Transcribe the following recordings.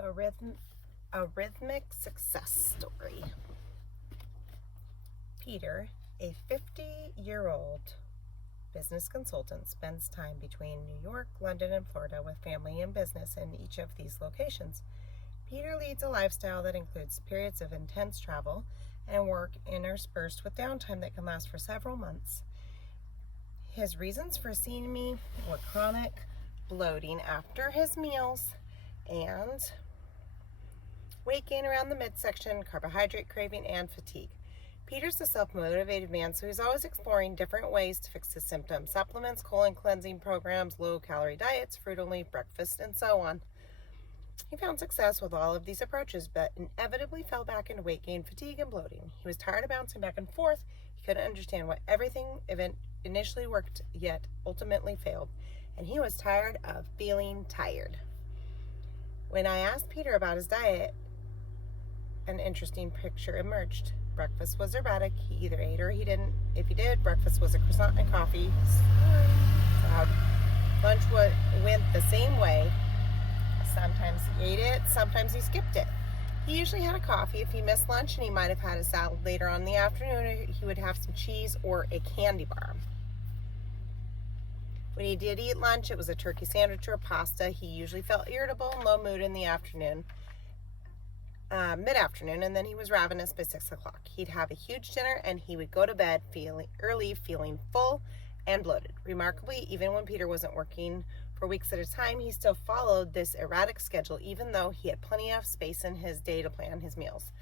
So a rhythmic success story. Peter, a 50-year-old business consultant, spends time between New York, London, and Florida with family and business in each of these locations. Peter leads a lifestyle that includes periods of intense travel and work interspersed with downtime that can last for several months. His reasons for seeing me were chronic bloating after his meals and weight gain around the midsection, carbohydrate craving, and fatigue. Peter's a self-motivated man, so he's always exploring different ways to fix his symptoms: supplements, colon cleansing programs, low-calorie diets, fruit-only breakfast, and so on. He found success with all of these approaches, but inevitably fell back into weight gain, fatigue, and bloating. He was tired of bouncing back and forth. He couldn't understand why everything initially worked, yet ultimately failed. And he was tired of feeling tired. When I asked Peter about his diet, an interesting picture emerged. Breakfast was erratic. He either ate or he didn't. If he did, breakfast was a croissant and coffee. Lunch went the same way. Sometimes he ate it, sometimes he skipped it. He usually had a coffee if he missed lunch, and he might have had a salad later on in the afternoon, or he would have some cheese or a candy bar. When he did eat lunch, it was a turkey sandwich or pasta. He usually felt irritable and low mood in the afternoon, mid-afternoon, and then he was ravenous by 6 o'clock. He'd have a huge dinner, and he would go to bed feeling full and bloated. Remarkably, even when Peter wasn't working for weeks at a time, he still followed this erratic schedule, even though he had plenty of space in his day to plan his meals.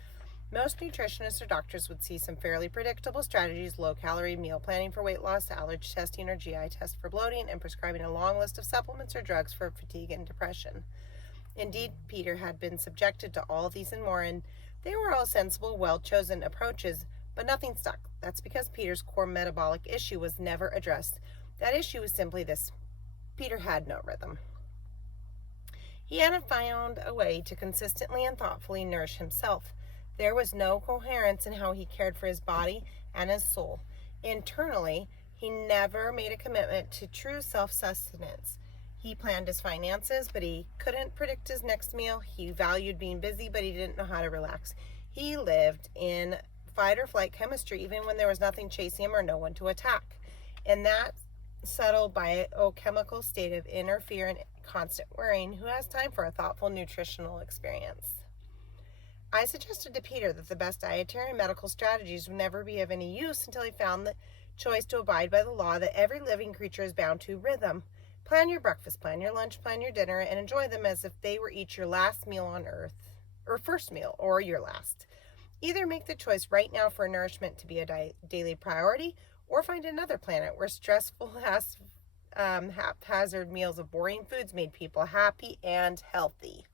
Most nutritionists or doctors would see some fairly predictable strategies: low-calorie meal planning for weight loss, allergy testing or GI test for bloating, and prescribing a long list of supplements or drugs for fatigue and depression. Indeed, Peter had been subjected to all of these and more, and they were all sensible, well-chosen approaches, but nothing stuck. That's because Peter's core metabolic issue was never addressed. That issue was simply this: Peter had no rhythm. He hadn't found a way to consistently and thoughtfully nourish himself. There was no coherence in how he cared for his body and his soul. Internally, he never made a commitment to true self-sustenance. He planned his finances, but he couldn't predict his next meal. He valued being busy, but he didn't know how to relax. He lived in fight or flight chemistry, even when there was nothing chasing him or no one to attack. In that subtle biochemical state of inner fear and constant worrying, who has time for a thoughtful nutritional experience? I suggested to Peter that the best dietary and medical strategies would never be of any use until he found the choice to abide by the law that every living creature is bound to rhythm. Plan your breakfast, plan your lunch, plan your dinner, and enjoy them as if they were each your last meal on earth, or first meal, or your last. Either make the choice right now for nourishment to be a daily priority, or find another planet where stressful, haphazard meals of boring foods made people happy and healthy.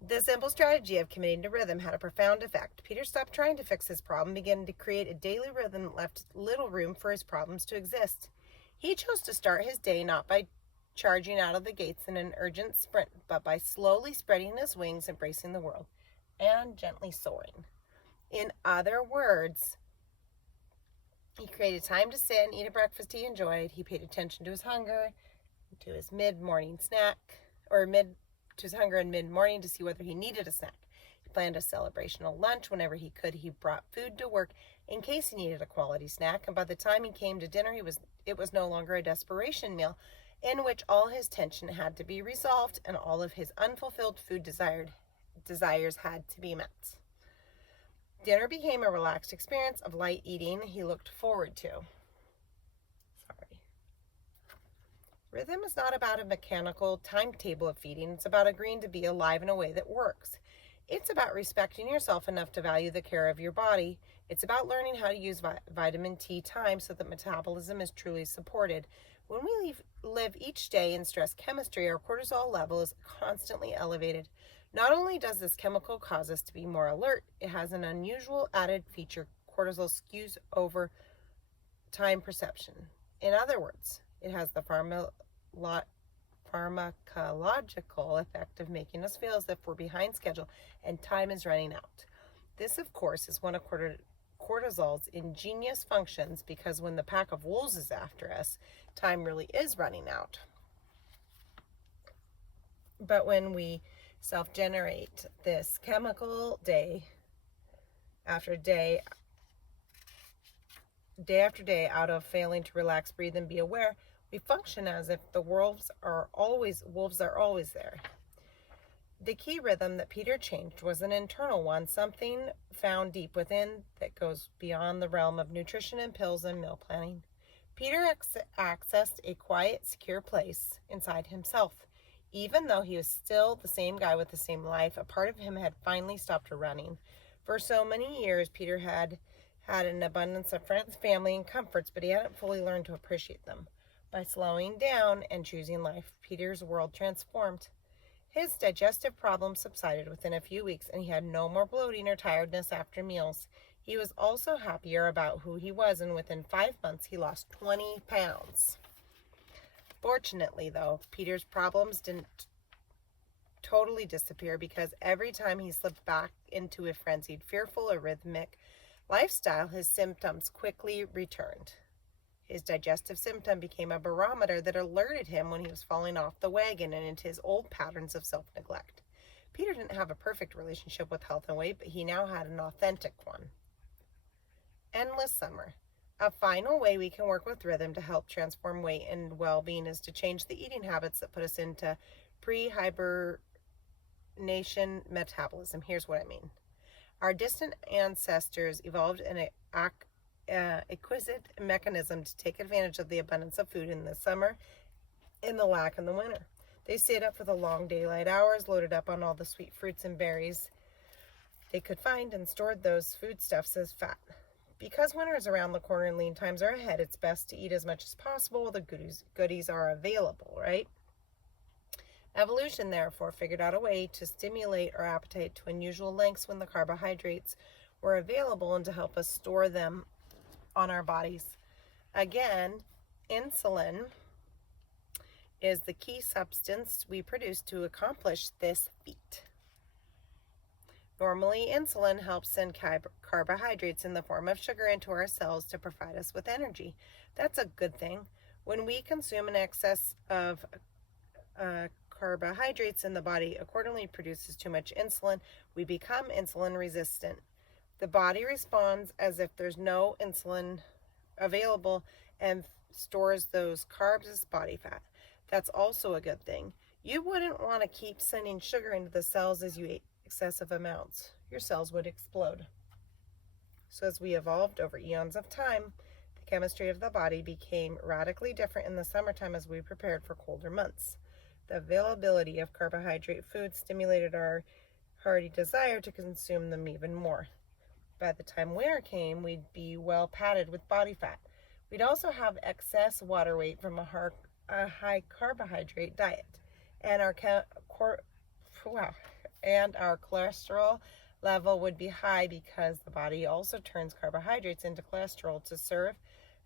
The simple strategy of committing to rhythm had a profound effect. Peter stopped trying to fix his problem, began to create a daily rhythm that left little room for his problems to exist. He chose to start his day not by charging out of the gates in an urgent sprint, but by slowly spreading his wings, embracing the world, and gently soaring. In other words, he created time to sit and eat a breakfast he enjoyed. He paid attention to his hunger, to his mid-morning snack, to his hunger in mid-morning to see whether he needed a snack. He planned a celebrational lunch whenever he could. He brought food to work in case he needed a quality snack, and by the time he came to dinner, it was no longer a desperation meal in which all his tension had to be resolved and all of his unfulfilled food desires had to be met. Dinner became a relaxed experience of light eating he looked forward to. Rhythm is not about a mechanical timetable of feeding. It's about agreeing to be alive in a way that works. It's about respecting yourself enough to value the care of your body. It's about learning how to use vitamin T time so that metabolism is truly supported. When we live each day in stress chemistry, our cortisol level is constantly elevated. Not only does this chemical cause us to be more alert, it has an unusual added feature: cortisol skews over time perception. In other words, it has the pharmacological effect of making us feel as if we're behind schedule and time is running out. This, of course, is one of cortisol's ingenious functions, because when the pack of wolves is after us, time really is running out. But when we self-generate this chemical day after day after day out of failing to relax, breathe, and be aware. We function as if the wolves are always there. The key rhythm that Peter changed was an internal one, something found deep within that goes beyond the realm of nutrition and pills and meal planning. Peter accessed a quiet, secure place inside himself. Even though he was still the same guy with the same life, a part of him had finally stopped running. For so many years, Peter had an abundance of friends, family, and comforts, but he hadn't fully learned to appreciate them. By slowing down and choosing life, Peter's world transformed. His digestive problems subsided within a few weeks, and he had no more bloating or tiredness after meals. He was also happier about who he was, and within 5 months, he lost 20 pounds. Fortunately, though, Peter's problems didn't totally disappear, because every time he slipped back into a frenzied, fearful, or rhythmic lifestyle, his symptoms quickly returned. His digestive symptom became a barometer that alerted him when he was falling off the wagon and into his old patterns of self-neglect. Peter didn't have a perfect relationship with health and weight, but he now had an authentic one. Endless summer. A final way we can work with rhythm to help transform weight and well-being is to change the eating habits that put us into pre-hibernation metabolism. Here's what I mean. Our distant ancestors evolved an exquisite mechanism to take advantage of the abundance of food in the summer and the lack in the winter. They stayed up for the long daylight hours, loaded up on all the sweet fruits and berries they could find, and stored those foodstuffs as fat. Because winter is around the corner and lean times are ahead, it's best to eat as much as possible while the goodies are available, right? Evolution, therefore, figured out a way to stimulate our appetite to unusual lengths when the carbohydrates were available and to help us store them on our bodies. Again, insulin is the key substance we produce to accomplish this feat. Normally, insulin helps send carbohydrates in the form of sugar into our cells to provide us with energy. That's a good thing. When we consume an excess of carbohydrates in the body accordingly produces too much insulin, we become insulin resistant. The body responds as if there's no insulin available and stores those carbs as body fat. That's also a good thing. You wouldn't want to keep sending sugar into the cells as you ate excessive amounts. Your cells would explode. So as we evolved over eons of time, the chemistry of the body became radically different in the summertime as we prepared for colder months. The availability of carbohydrate foods stimulated our hearty desire to consume them even more. By the time winter came, we'd be well padded with body fat. We'd also have excess water weight from a high carbohydrate diet, and our cholesterol level would be high because the body also turns carbohydrates into cholesterol to serve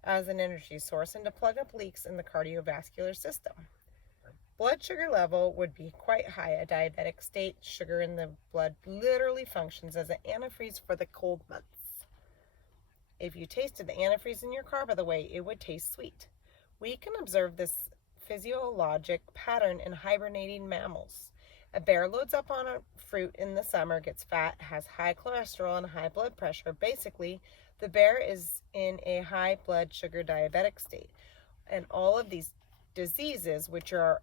as an energy source and to plug up leaks in the cardiovascular system. Blood sugar level would be quite high. A diabetic state, sugar in the blood literally functions as an antifreeze for the cold months. If you tasted the antifreeze in your car, by the way, it would taste sweet. We can observe this physiologic pattern in hibernating mammals. A bear loads up on a fruit in the summer, gets fat, has high cholesterol, and high blood pressure. Basically, the bear is in a high blood sugar diabetic state. And all of these diseases, which are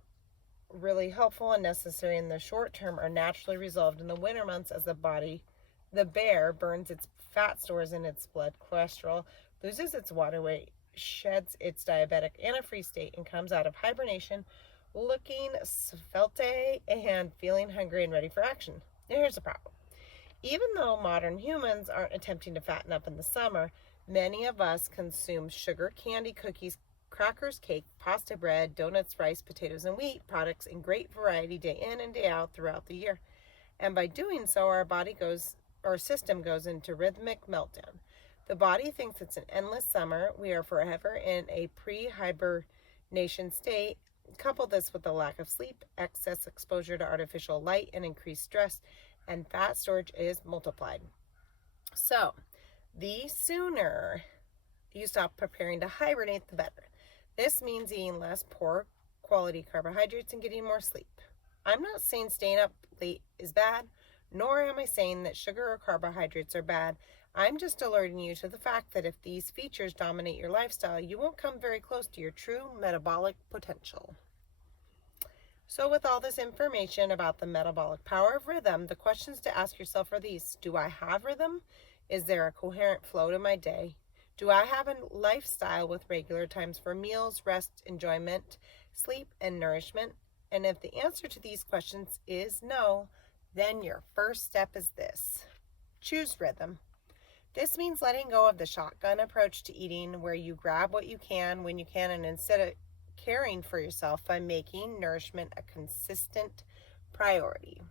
really helpful and necessary in the short term, are naturally resolved in the winter months as the bear burns its fat stores in its blood, cholesterol, loses its water weight, sheds its diabetic antifreeze state, and comes out of hibernation looking svelte and feeling hungry and ready for action. Now here's the problem. Even though modern humans aren't attempting to fatten up in the summer, many of us consume sugar, candy, cookies, crackers, cake, pasta, bread, donuts, rice, potatoes, and wheat products in great variety day in and day out throughout the year. And by doing so, our system goes into rhythmic meltdown. The body thinks it's an endless summer. We are forever in a pre-hibernation state. Couple this with the lack of sleep, excess exposure to artificial light, and increased stress, and fat storage is multiplied. So, the sooner you stop preparing to hibernate, the better. This means eating less poor quality carbohydrates and getting more sleep. I'm not saying staying up late is bad, nor am I saying that sugar or carbohydrates are bad. I'm just alerting you to the fact that if these features dominate your lifestyle, you won't come very close to your true metabolic potential. So with all this information about the metabolic power of rhythm, the questions to ask yourself are these. Do I have rhythm? Is there a coherent flow to my day? Do I have a lifestyle with regular times for meals, rest, enjoyment, sleep, and nourishment? And if the answer to these questions is no, then your first step is this. Choose rhythm. This means letting go of the shotgun approach to eating, where you grab what you can when you can, and instead of caring for yourself by making nourishment a consistent priority.